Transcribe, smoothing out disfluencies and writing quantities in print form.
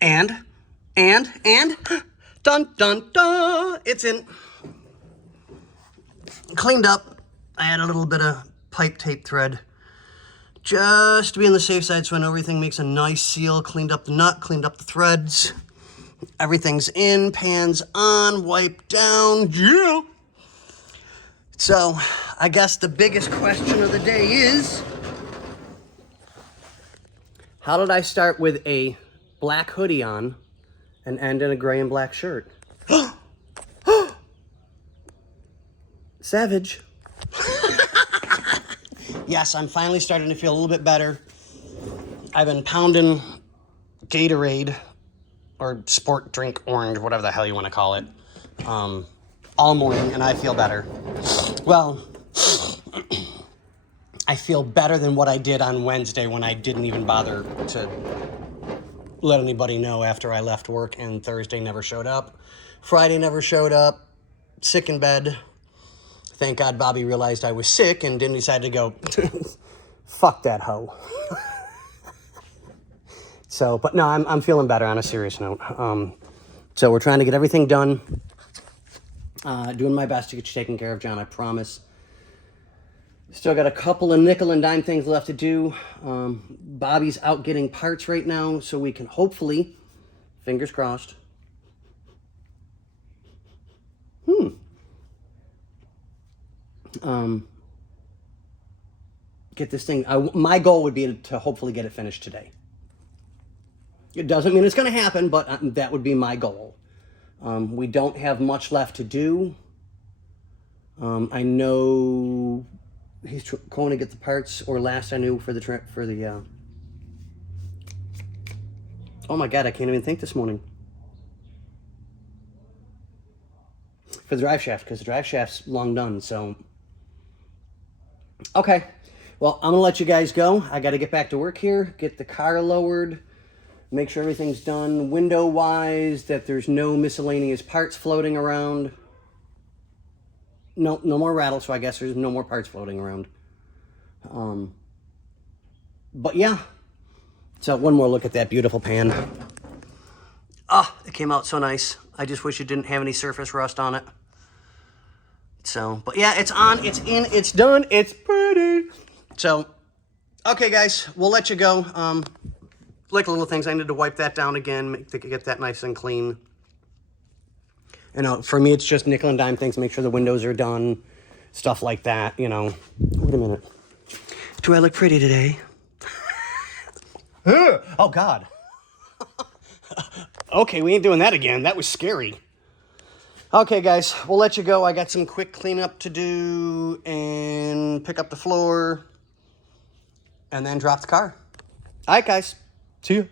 And, dun, dun, dun, it's in. Cleaned up. I had a little bit of pipe tape thread just to be on the safe side, so I know everything makes a nice seal. Cleaned up the nut, cleaned up the threads. Everything's in, pans on, wiped down. Yeah. So, I guess the biggest question of the day is, how did I start with a black hoodie on and end in a gray and black shirt? Savage. Yes, I'm finally starting to feel a little bit better. I've been pounding Gatorade, or sport drink orange, whatever the hell you want to call it, all morning, and I feel better. Well, I feel better than what I did on Wednesday when I didn't even bother to let anybody know after I left work, and Thursday never showed up. Friday never showed up, sick in bed. Thank God Bobby realized I was sick and didn't decide to go, fuck that hoe. So, but no, I'm feeling better on a serious note. So we're trying to get everything done. Doing my best to get you taken care of, John, I promise. Still got a couple of nickel and dime things left to do. Bobby's out getting parts right now, so we can hopefully, fingers crossed, get this thing. My goal would be to hopefully get it finished today. It doesn't mean it's going to happen, but that would be my goal. We don't have much left to do. I know he's going to get the parts, or last I knew, for the trip for the. Oh my God, I can't even think this morning. For the drive shaft, because the drive shaft's long done. So, okay. Well, I'm gonna let you guys go. I got to get back to work here, get the car lowered. Make sure everything's done window-wise, that there's no miscellaneous parts floating around. No more rattles, so I guess there's no more parts floating around. But yeah. So one more look at that beautiful pan. It came out so nice. I just wish it didn't have any surface rust on it. So, but yeah, it's on, it's in, it's done, it's pretty. So, okay guys, we'll let you go. Like little things, I need to wipe that down again, get that nice and clean. You know, for me, it's just nickel and dime things, make sure the windows are done, stuff like that, you know. Wait a minute. Do I look pretty today? Oh, God. Okay, we ain't doing that again. That was scary. Okay, guys, we'll let you go. I got some quick cleanup to do and pick up the floor and then drop the car. All right, guys. See you.